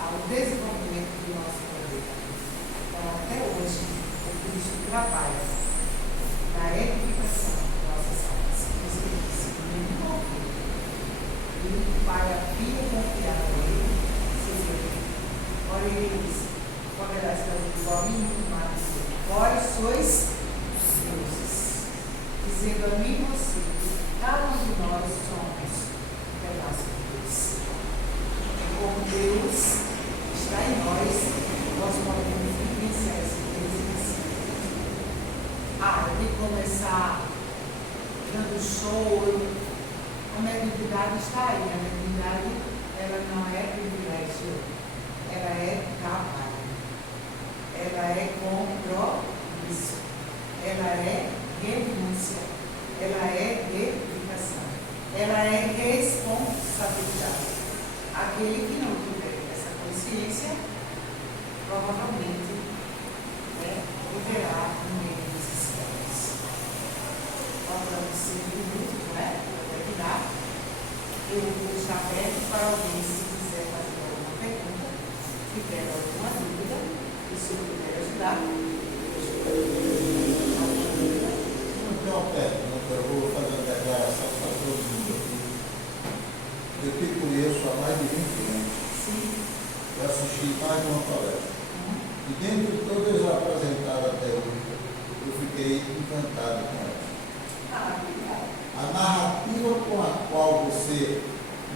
o desenvolvimento do nosso planeta. Então, até hoje, o Cristo trabalha na edificação de nossas almas. E o Pai havia confiado nele, olha ele disse, poderás fazer igual a mim, mas vós sois deuses, dizendo a mim e você, que cada um de nós somos um pedaço de Deus. E como Deus está em nós podemos vivenciar esse Deus. Eu tenho que começar dando show. A mediunidade está aí. A mediunidade, ela não é privilégio, ela é trabalho, ela é compromisso, ela é renúncia, ela é dedicação, ela é responsabilidade. Aquele que não tiver essa consciência, provavelmente viverá no meio dos escravos. Faltando 5 minutos. Não tem uma pergunta, eu vou fazer uma declaração para todo mundo aqui. Eu te conheço há mais de 20 anos. Sim. Eu assisti mais de uma palestra. E dentro de todas as apresentadas até hoje, eu fiquei encantado com ela. Obrigada. A narrativa com a qual você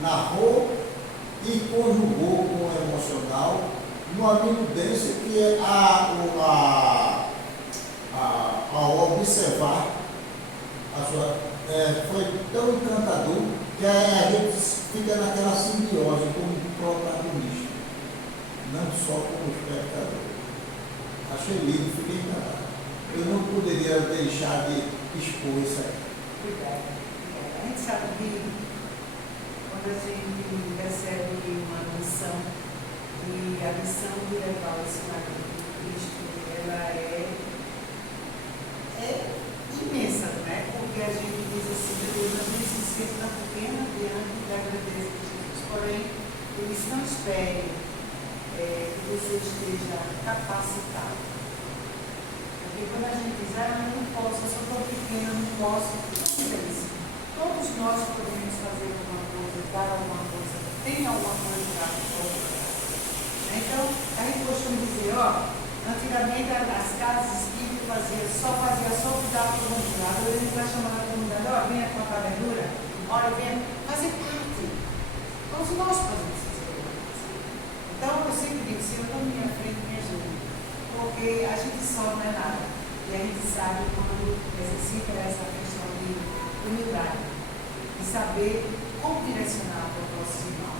narrou e conjugou com o emocional, numa minudência que é ao observar a sua, foi tão encantador que a gente fica naquela simbiose como protagonista, não só como espectador. Achei lindo, fiquei encantado. Eu não poderia deixar de expor isso aqui. Obrigada. A gente sabe que quando a gente recebe uma missão, e a missão de levar o ensinamento de Cristo, ela é imensa, né? Porque a gente diz assim, Deus, a gente se sente tão pequena diante da grandeza de Jesus. Porém, eles não esperem que você esteja capacitado. Porque quando a gente diz, eu não posso, eu sou tão pequena, eu não posso, não é isso. Todos nós podemos fazer alguma coisa, dar alguma coisa, tem alguma coisa para fazer. Então, a gente costuma dizer, antigamente as casas espíritas só cuidar para o mundo. Agora a gente vai chamar a comunidade, venha com a cabeça, venha fazer parte. Todos nós podemos fazer parte. Então, eu sempre digo, Senhor, estou na minha frente, me ajuda. Porque a gente só não é nada. E a gente sabe quando exercita essa questão de humildade, de saber como direcionar para o nosso irmão.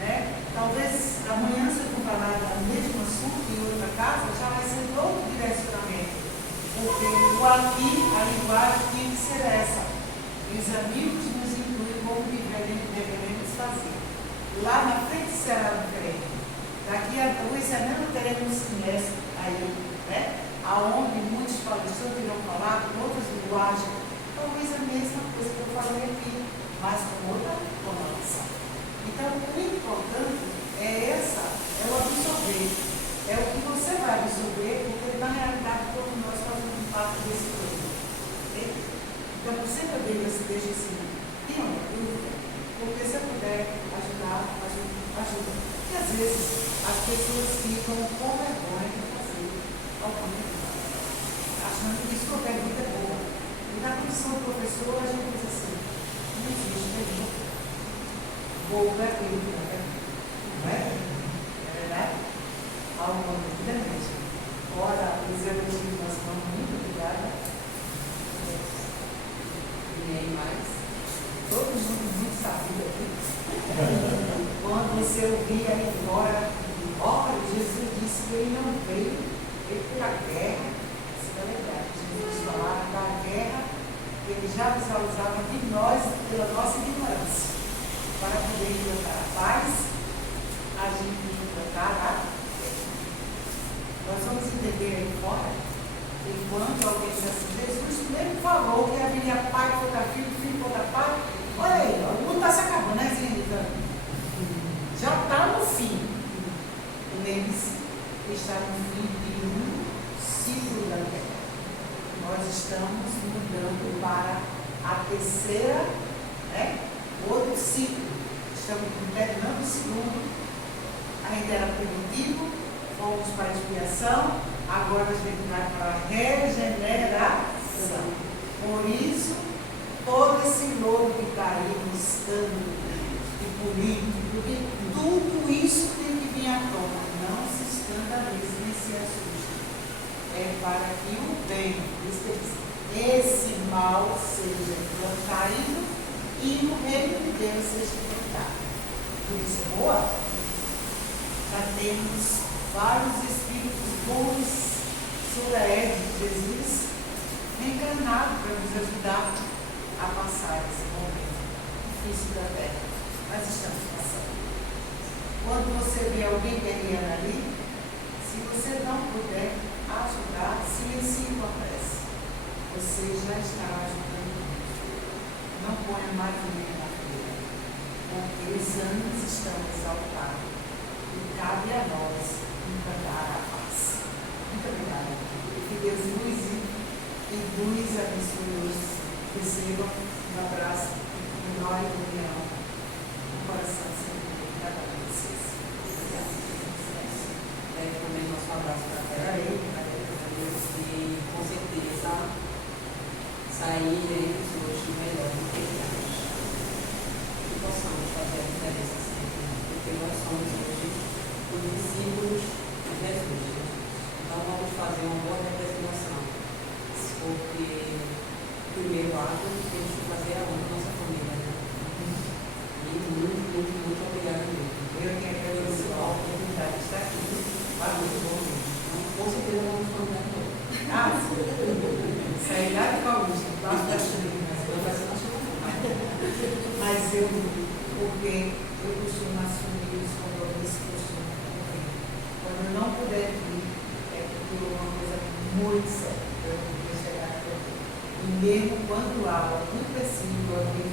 Né? Talvez amanhã, se eu for falar do mesmo assunto em outra casa, já vai ser outro direcionamento. Porque o aqui, a linguagem tem que ser essa. E os amigos nos incluem como devemos fazer. Lá na frente será diferente. Daqui a 2 anos teremos um semestre aí, né? Aonde muitos palestrantes irão falar com outras linguagens, talvez a mesma coisa que eu falei aqui, mas com outra conotação. Então, o importante é o absorver, é o que você vai absorver, porque na realidade todos nós fazemos parte desse todo. Então, sempre eu deixo assim, tem uma dúvida, porque se eu puder ajudar, ajuda. Porque às vezes as pessoas ficam com vergonha de fazer alguma coisa, achando que isso é uma pergunta boa. E na condição do professor, a gente diz assim, não existe pergunta. Vou ver aquilo, não é? É verdade? Alguma dúvida mesmo. Ora, os elogios nós estamos muito obrigada. Ninguém mais. Todo mundo muito sabido aqui. Quando você ouvir aí fora, olha, Jesus disse que ele não veio pela guerra. Isso é verdade. Jesus falava da guerra que ele já visualizava de nós, pela nossa ignorância. Para poder implantar a paz, a gente tem que implantar a fé. Nós vamos entender aí fora, enquanto alguém diz assim, Jesus mesmo falou que haveria pai contra filho, filho contra pai. Olha aí, o mundo está se acabando, né, Zinha? Já está no fim. Lembre-se que está no fim de um ciclo da Terra. Nós estamos mudando para a terceira, outro ciclo. Estamos terminando o segundo. Ainda era primitivo, fomos para a expiação, agora a gente vai para a regeneração. Por isso, todo esse lodo que está aí buscando de político, porque tudo isso tem que vir à tona. Não se escandalize nesse assunto. É para que o bem, esse mal seja caído e o reino de Deus seja implantado. Por isso é boa. Já temos vários espíritos bons sobre a égide de Jesus encarnados para nos ajudar a passar esse momento difícil da terra. Nós estamos passando. Quando você vê alguém guerreando ali, se você não puder ajudar, silencie com a prece. Você já estará ajudando. Não ponha mais ninguém na fila, porque os anos estão exaltados e cabe a nós implantar a paz. Muito obrigada. recebam um abraço menor e união no coração sempre de cada um de vocês. Também nosso abraço para ela e com certeza sairemos hoje melhor do que antes. Que possamos fazer a diferença sempre, porque nós somos hoje os discípulos de Jesus. Então vamos fazer uma boa representação, porque o primeiro ato temos que fazer a honra da nossa família, né? E muito obrigada mesmo. Eu que agradeço a oportunidade de estar aqui. Muito bom mesmo. Com certeza vamos contar com ele. Ah, sim. Saí lá de Paulista, lá da China. Mas eu, porque eu costumo assumir os compromissos que eu costumo cumprir. Quando eu não puder vir, é porque é uma coisa muito séria. Eu não vou chegar aqui. E mesmo quando há algum empecilho, eu me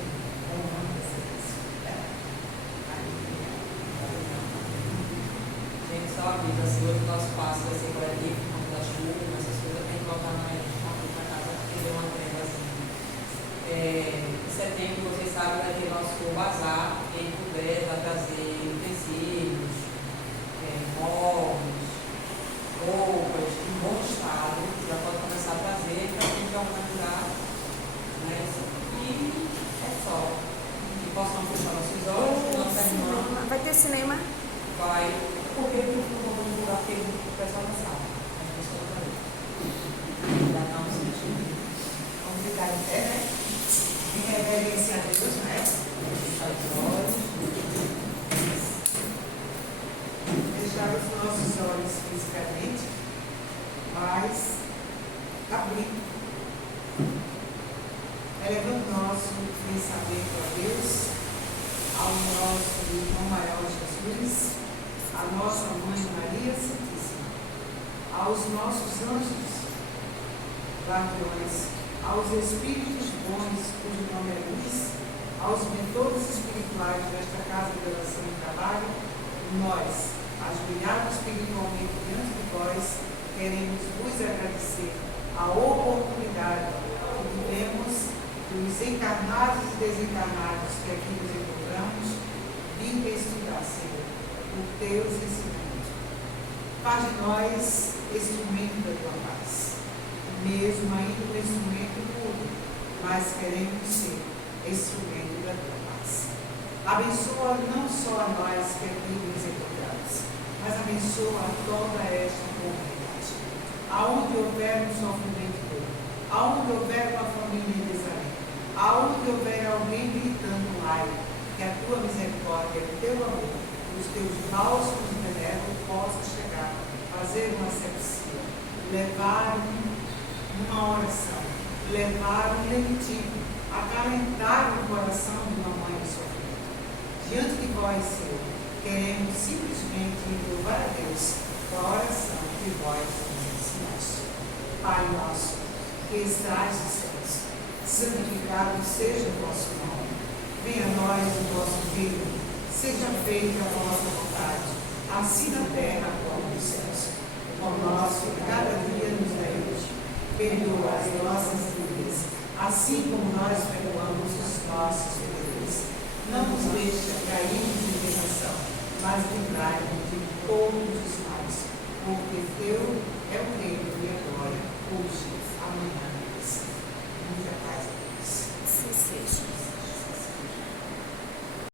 honro essa pessoa. Gente, só avisa, assim, hoje o nosso passo vai ser coletivo, por conta da chuva, essas coisas, tem que voltar mais aqui para casa, porque deu uma treva assim. Em setembro, vocês sabem, vai ter nosso bazar, quem puder, vai trazer utensílios, móveis, roupas, em bom estado, já pode começar a trazer para a gente organizar, né? E é só. Que possam fechar nossos olhos, nossa irmã. Vai ter cinema? Vai, porque eu não vou divulgar porque o pessoal não sabe. As pessoas também. Ainda não sentindo. Vamos ficar em pé, né? Em reverência a Deus, né? Fechar os olhos. Fechar os nossos olhos fisicamente, mas abrir. Elevando nosso pensamento a Deus, ao nosso irmão maior Jesus, a nossa Mãe Maria Santíssima, aos nossos anjos, guardiões, aos espíritos bons, cujo nome é luz, aos mentores espirituais desta casa de oração e trabalho, nós, ajoelhados espiritualmente diante de vós, queremos vos agradecer a oportunidade que tivemos dos encarnados e desencarnados que aqui nos encontramos, de estudar, Senhor, o teus ensinamentos. Faz de nós instrumento da tua paz, mesmo ainda um instrumento puro, mas queremos ser instrumento da tua paz. Abençoa não só a nós que aqui nos encontramos, mas abençoa toda esta comunidade. Aonde houver um sofrimento dor, aonde houver uma família em desalinho, aonde houver alguém gritando ai, que a tua misericórdia, o teu amor, os teus bálsamos benévolos possam chegar, fazer uma asepsia, levar uma oração, levar um lenitivo, acalentar o coração de uma mãe sofrendo. Diante de vós, Senhor, queremos simplesmente louvar a Deus com a oração que vós nos ensinaste. Pai nosso, que estás nos céus, santificado seja o vosso nome. Venha a nós o vosso reino, seja feita a vossa vontade, assim na terra como nos céus. O pão nosso cada dia nos dai hoje. Perdoa as nossas dívidas, assim como nós perdoamos os nossos devedores. Não nos deixe cairmos em tentação, mas livrai-nos de todos os males, porque teu